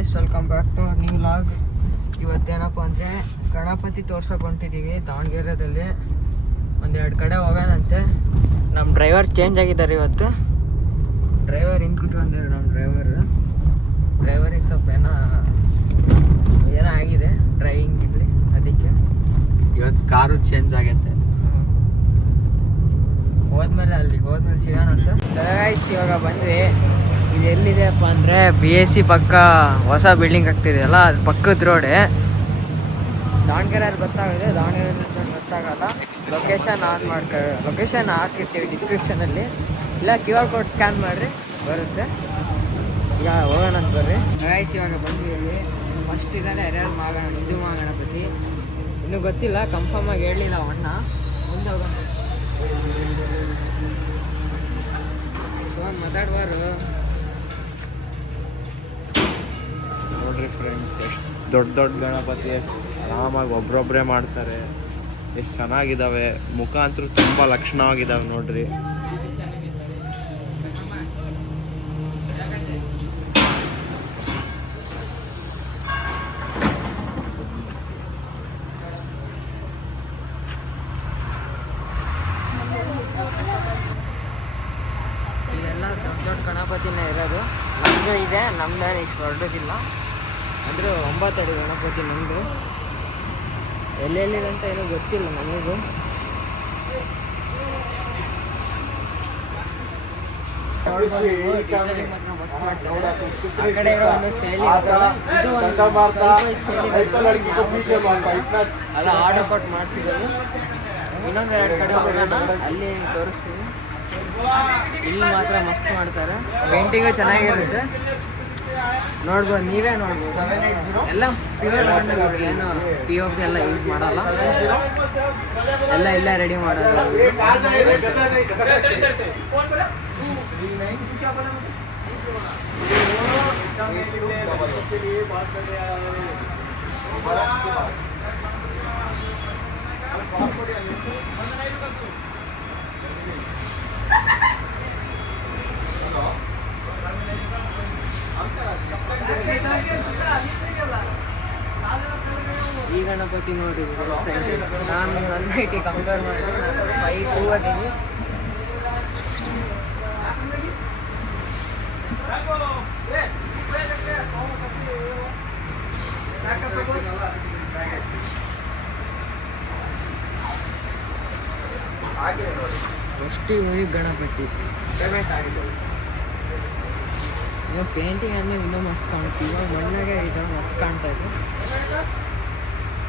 Guys, welcome back to new vlog. ಇವತ್ತೇನಪ್ಪ ಅಂದರೆ ಗಣಪತಿ ತೋರ್ಸೋಕೆ ಹೊಂಟಿದ್ದೀವಿ ದಾವಣಗೆರೆಯಲ್ಲಿ. ಒಂದೆರಡು ಕಡೆ ಹೋಗೋಣಂತೆ. ನಮ್ಮ ಡ್ರೈವರ್ ಚೇಂಜ್ ಆಗಿದ್ದಾರೆ ಇವತ್ತು. ಡ್ರೈವರ್ ಹಿಂಗೆ ಕೂತ್ಕೊಂಡಿದ್ದಾರೆ. ನಮ್ಮ ಡ್ರೈವರಿಗೆ ಸ್ವಲ್ಪ ಏನೋ ಆಗಿದೆ ಡ್ರೈವಿಂಗ್ ಇರಲಿ, ಅದಕ್ಕೆ ಇವತ್ತು ಕಾರು ಚೇಂಜ್ ಆಗೈತೆ. ಹೋದ್ಮೇಲೆ ಸಿಗೋಣ ಅಂತ. ಗೈಸ್, ಇವಾಗ ಬಂದ್ವಿ. ಇದು ಎಲ್ಲಿದೆಯಪ್ಪ ಅಂದರೆ BSc ಪಕ್ಕ ಹೊಸ ಬಿಲ್ಡಿಂಗ್ ಆಗ್ತಿದೆಯಲ್ಲ, ಅದು ಪಕ್ಕದ ರೋಡೆ. ದಾವಣಗೆರೆಯಲ್ಲಿ ಗೊತ್ತಾಗಿದೆ, ದಾವಣಗೆರೆಯಲ್ಲಿ ಗೊತ್ತಾಗಲ್ಲ. ಲೊಕೇಶನ್ ಹಾಕಿರ್ತೀವಿ ಡಿಸ್ಕ್ರಿಪ್ಷನಲ್ಲಿ, ಇಲ್ಲ QR ಕೋಡ್ ಸ್ಕ್ಯಾನ್ ಮಾಡಿರಿ ಬರುತ್ತೆ. ಈಗ ಹೋಗೋಣ ಅಂತ ಬರ್ರಿ. ಗೈಸ್, ಇವಾಗ ಬಂದ್ವಿ. ಫಸ್ಟ್ ಇದ್ದಾನೆ ಹಿಂದೂ ಮಹಾಗಣಪತಿ. ಇನ್ನೂ ಗೊತ್ತಿಲ್ಲ, ಕನ್ಫರ್ಮ್ ಆಗಿ ಹೇಳಲಿಲ್ಲ ಅಣ್ಣ. ಮುಂದೆ ಹೋಗೋಣ. ಮಾತಾಡುವಾರು ನೋಡ್ರಿ ಫ್ರೆಂಡ್ಸ್, ಎಷ್ಟು ದೊಡ್ಡ ಗಣಪತಿ, ಎಷ್ಟು ಆರಾಮಾಗಿ ಒಬ್ರೊಬ್ಬರೇ ಮಾಡ್ತಾರೆ. ಎಷ್ಟು ಚೆನ್ನಾಗಿದ್ದಾವೆ, ಮುಖ ಅಂತೂ ತುಂಬ ಲಕ್ಷಣವಾಗಿದ್ದಾವೆ ನೋಡ್ರಿ. ದೊಡ್ಡ ಗಣಪತಿನೇ ಇರೋದು. ನಮ್ಮದು ಇದೆ, ನಮ್ದೇನು ಇಷ್ಟು ಹೊರಡೋದಿಲ್ಲ. ಅಂದರೂ 9 ಅಡಿ ಗಣಪತಿ ನಮ್ಮದು. ಎಲ್ಲೆಲ್ಲಿದೆ ಅಂತ ಏನೂ ಗೊತ್ತಿಲ್ಲ ನಮಗೂ. ಮಾತ್ರ ಮಸ್ತ್ ಮಾಡ್ತಾರೆ. ಆ ಕಡೆ ಇರೋ ಒಂದು ಶೈಲಿ ಇದು ಅಲ್ಲ, ಆರ್ಡರ್ ಕೊಟ್ಟು ಮಾಡಿಸಿದ್ರು. ಇನ್ನೊಂದು 2 ಕಡೆ ಹೋಗೋಣ, ಅಲ್ಲಿ ತೋರಿಸ್ತೀವಿ. ಇಲ್ಲಿ ಮಾತ್ರ ಮಸ್ತ್ ಮಾಡ್ತಾರೆ. ಪೇಂಟಿಂಗು ಚೆನ್ನಾಗಿರುತ್ತೆ, ನೋಡ್ಬೋದು, ನೀವೇ ನೋಡ್ಬೋದು. ಎಲ್ಲ ಪ್ಯೂರ್ ಮಣ್ಣುಗಳು, ಏನು POP ಎಲ್ಲ ಯೂಸ್ ಮಾಡಲ್ಲ. ಎಲ್ಲ ಇಲ್ಲೇ ರೆಡಿ ಮಾಡೋದು. ಈ ಗಣಪತಿ ನೋಡಿ, ನಾನು ನನ್ನ ಐಟಿ ಕಂಪೇರ್ ಮಾಡಿ ನಾನು 5'2" ಅದೀನಿ. ಅಷ್ಟೇ ಊರಿಗೆ ಗಣಪತಿ ಪೇಮೆಂಟ್ ಆಗಿದೆ. ಇವಾಗ ಪೇಂಟಿಂಗ್ ಅಂದರೆ ಇನ್ನೂ ಮಸ್ತ್ ಕಾಣುತ್ತೆ. ಇವಾಗ ಮಣ್ಣಾಗೆ ಈ ಥರ ಮಸ್ತ್ ಕಾಣ್ತಾ ಇದೆ.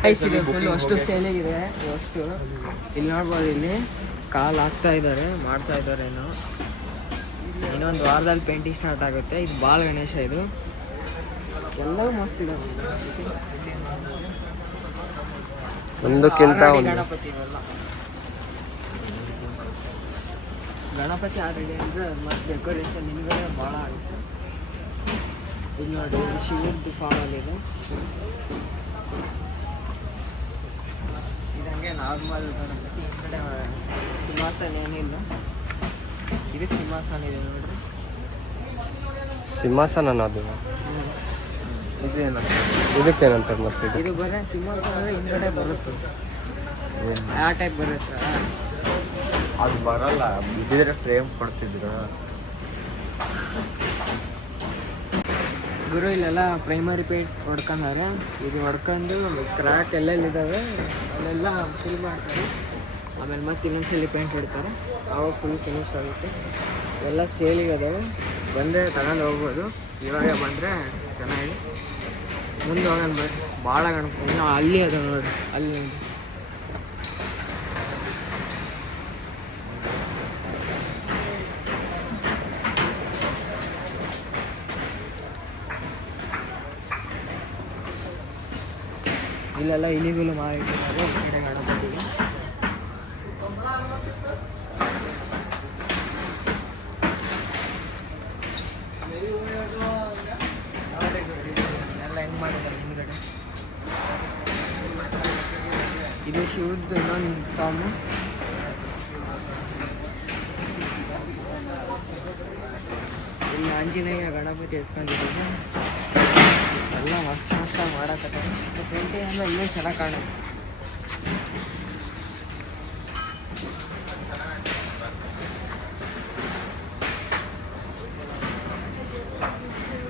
ಐಸ್ ಇದೆ ಫುಲ್, ಅಷ್ಟು ಸೇಲಿಗಿದೆ ಅಷ್ಟು. ಇಲ್ಲಿ ನೋಡ್ಬೋದು, ಇಲ್ಲಿ ಕಾಲು ಹಾಕ್ತಾ ಇದ್ದಾರೆ, ಮಾಡ್ತಾ ಇದ್ದಾರೆ ಏನೋ. ಇನ್ನೊಂದು ವಾರದಲ್ಲಿ ಪೇಂಟಿಂಗ್ ಸ್ಟಾರ್ಟ್ ಆಗುತ್ತೆ. ಇದು ಬಾಲ ಗಣೇಶ, ಇದು ಎಲ್ಲವೂ ಮಸ್ತ್ ಇದೆ. ಒಂದಕ್ಕಿಂತ ಗಣಪತಿ ಇವೆಲ್ಲ ಗಣಪತಿ ಆಲ್ರೆಡಿ ಅಂದರೆ ಮತ್ತು ಡೆಕೋರೇಷನ್ ಹಿಂದ್ಗಡೆ ಭಾಳ ಆಗುತ್ತೆ. ಇದು ನೋಡಿ, ಶಿವದ್ದು ಫಾಲಲ್ಲಿದೆ. ಇದಂಗೆ ನಾರ್ಮಲ್ ಗಣಪತಿ. ಹಿಂದ್ಗಡೆ ಸಿಂಹಾಸನ ಏನಿಲ್ಲ, ಇದಕ್ಕೆ ಸಿಂಹಾಸನ ಇದೆ ನೋಡ್ರಿ. ಸಿಂಹಾಸನ ಅದು ಇದಕ್ಕೇನಂತಾರೆ ಮತ್ತೆ? ಇದು ಬರೀ ಸಿಂಹಾಸನ ಹಿಂದ್ಗಡೆ ಬರುತ್ತೆ, ಆ ಟೈಪ್ ಬರುತ್ತೆ. ಅದು ಬರಲ್ಲ, ಇದ್ರೆ ಫ್ರೇಮ್ ಕೊಡ್ತಿದ್ರು ಗುರು. ಇಲ್ಲೆಲ್ಲ ಪ್ರೈಮರಿ ಪೇಂಟ್ ಹೊಡ್ಕೊಂಡಾರೆ. ಇದು ಹೊಡ್ಕೊಂಡು ಕ್ರ್ಯಾಕ್ ಎಲ್ಲೆಲ್ಲಿದ್ದಾವೆ ಅಲ್ಲೆಲ್ಲ ಫಿಲ್ ಮಾಡ್ತಾರೆ. ಆಮೇಲೆ ಮತ್ತೆ ಇನ್ನೊಂದ್ಸಲಿ ಪೇಂಟ್ ಹೊಡ್ತಾರೆ, ಅವಾಗ ಫುಲ್ ಫಿನಿಶ್ ಆಗುತ್ತೆ. ಎಲ್ಲ ಸೇಲಿಗೆ ಅದಾವೆ, ಬಂದರೆ ತಗೊಂಡು ಹೋಗ್ಬೋದು. ಇವಾಗ ಬಂದರೆ ಚೆನ್ನಾಗಿ. ಮುಂದೆ ಹೋಗೋಣ ಬರ್ರಿ. ಭಾಳ ಗಣಪತಿ ಅಲ್ಲಿ ಅದಾವೆ ನೋಡಿ, ಅಲ್ಲಿ ಇಲ್ಲೆಲ್ಲ ಇಲಿಗಳು ಮಾಡಿಟ್ಟಿದ್ದಾರೆ. ಕಡೆ ಗಣಪತಿಗೆ ಎಲ್ಲ ಹೆಂಗೆ ಮಾಡಿದ್ದಾರೆ ಹಿಂದ್ಗಡೆ. ಇದು ಶಿವದ್ದು ಇನ್ನೊಂದು ಫಾರ್ಮು. ಇಲ್ಲಿ ಆಂಜನೇಯ ಗಣಪತಿ ಎತ್ಕೊಂಡಿದ್ದೀವಿ. ಮಸ್ತಾಗಿ ಮಾಡಕತ್ತಾರೆ. ಪೇಂಟಿಂಗ್ ಅಂದರೆ ಇನ್ನೂ ಚೆನ್ನಾಗಿ ಕಾಣುತ್ತೆ.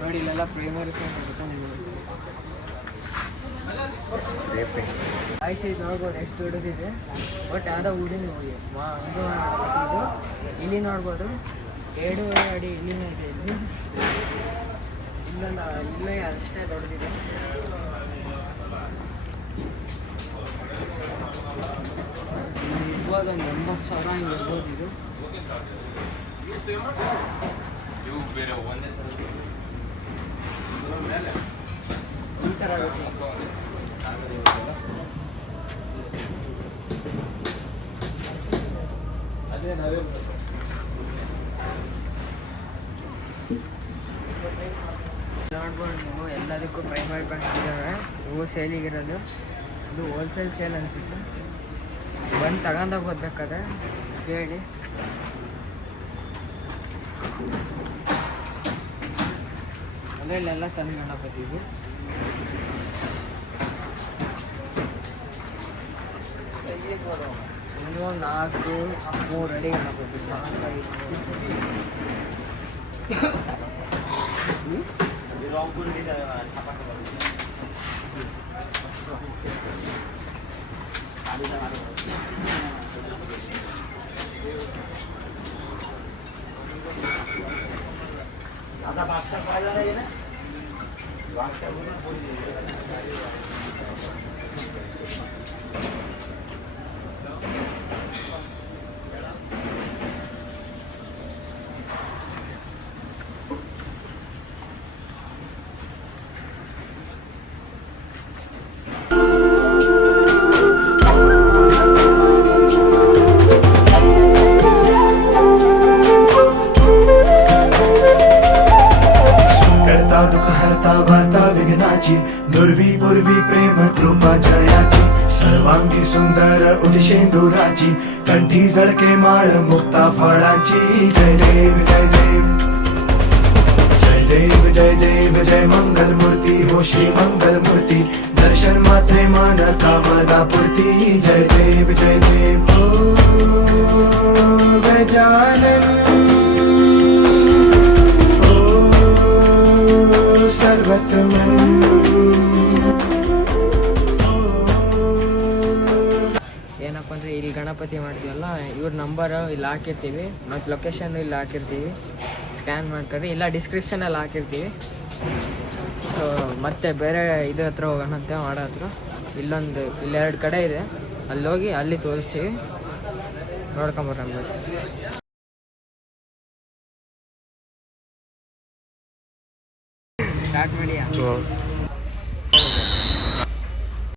ನೋಡಿ ಇಲ್ಲೆಲ್ಲ ಪ್ರೈಮರಿ ಪೇಂಟ್ ಸೈಜ್ ನೋಡ್ಬೋದು ಎಷ್ಟು ದೊಡ್ಡದಿದೆ. ಬಟ್ ಯಾವುದೋ ಊರಿನ ಹೋಗಿ ಇದು ಇಲ್ಲಿ ನೋಡ್ಬೋದು 2.5 ಅಡಿ ಇಲ್ಲಿನ ಇದೆ. ಇಲ್ಲೊಂದು ಇಲ್ಲೇ ಅಷ್ಟೇ ದೊಡ್ಡದಿದೆ. ಇರ್ಬೋದು ಒಂದು 80,000 ಹಿಂಗೆ ಇರ್ಬೋದು ಇದು. ಈ ಥರ ನೋಡ್ಬೋದು ನೀವು ಎಲ್ಲದಕ್ಕೂ ಪ್ರೈಮರಿ ಪೇಂಟ್ ಇದ್ದಾವೆ. ಇವು ಸೇಲಿಗಿರೋದು, ಇದು ಹೋಲ್ಸೇಲ್ ಸೇಲ್ ಅನಿಸುತ್ತೆ. ಬಂದು ತಗೊಂಡೋಗಿ ಹೋಗ್ಬೇಕಾದ್ರೆ ಕೇಳಿ. ಅಂದರೆ ಇಲ್ಲೆಲ್ಲ ಸಣ್ಣ ಗಣಪತಿ ಇದು. ಇನ್ನೂ 4-3 ಅಡಿ ಗಣಪತಿ. 4-5 नुर्वी पूर्वी प्रेम कृपा जयाची सर्वांगी सुंदर उदिशेंदुराची कंठी जळके माळ मुक्ता फळाची. जय देव जय देव जय देव जय देव जय मंगल मूर्ती हो श्री मंगल मूर्ती दर्शन मात्रे मान कामना पूर्ती. जय देव हो गजानन हो सर्वतमन. ಏನಪ್ಪ ಅಂದರೆ ಇಲ್ಲಿ ಗಣಪತಿ ಮಾಡ್ತೀವಲ್ಲ, ಇವ್ರ ನಂಬರು ಇಲ್ಲಿ ಹಾಕಿರ್ತೀವಿ ಮತ್ತು ಲೊಕೇಶನ್ ಇಲ್ಲಿ ಹಾಕಿರ್ತೀವಿ. ಸ್ಕ್ಯಾನ್ ಮಾಡ್ಕೊರಿ, ಇಲ್ಲ ಡಿಸ್ಕ್ರಿಪ್ಷನಲ್ಲಿ ಹಾಕಿರ್ತೀವಿ. ಸೊ ಮತ್ತೆ ಬೇರೆ ಇದ್ರ ಹತ್ರ ಹೋಗೋಣಂತೆ, ಮಾಡೋ ಹತ್ರ. ಇಲ್ಲೊಂದು 2 ಕಡೆ ಇದೆ, ಅಲ್ಲಿ ಹೋಗಿ ಅಲ್ಲಿ ತೋರಿಸ್ತೀವಿ, ನೋಡ್ಕೊಂಬರೋಣ. ಸ್ಟಾರ್ಟ್ ಮಾಡಿ.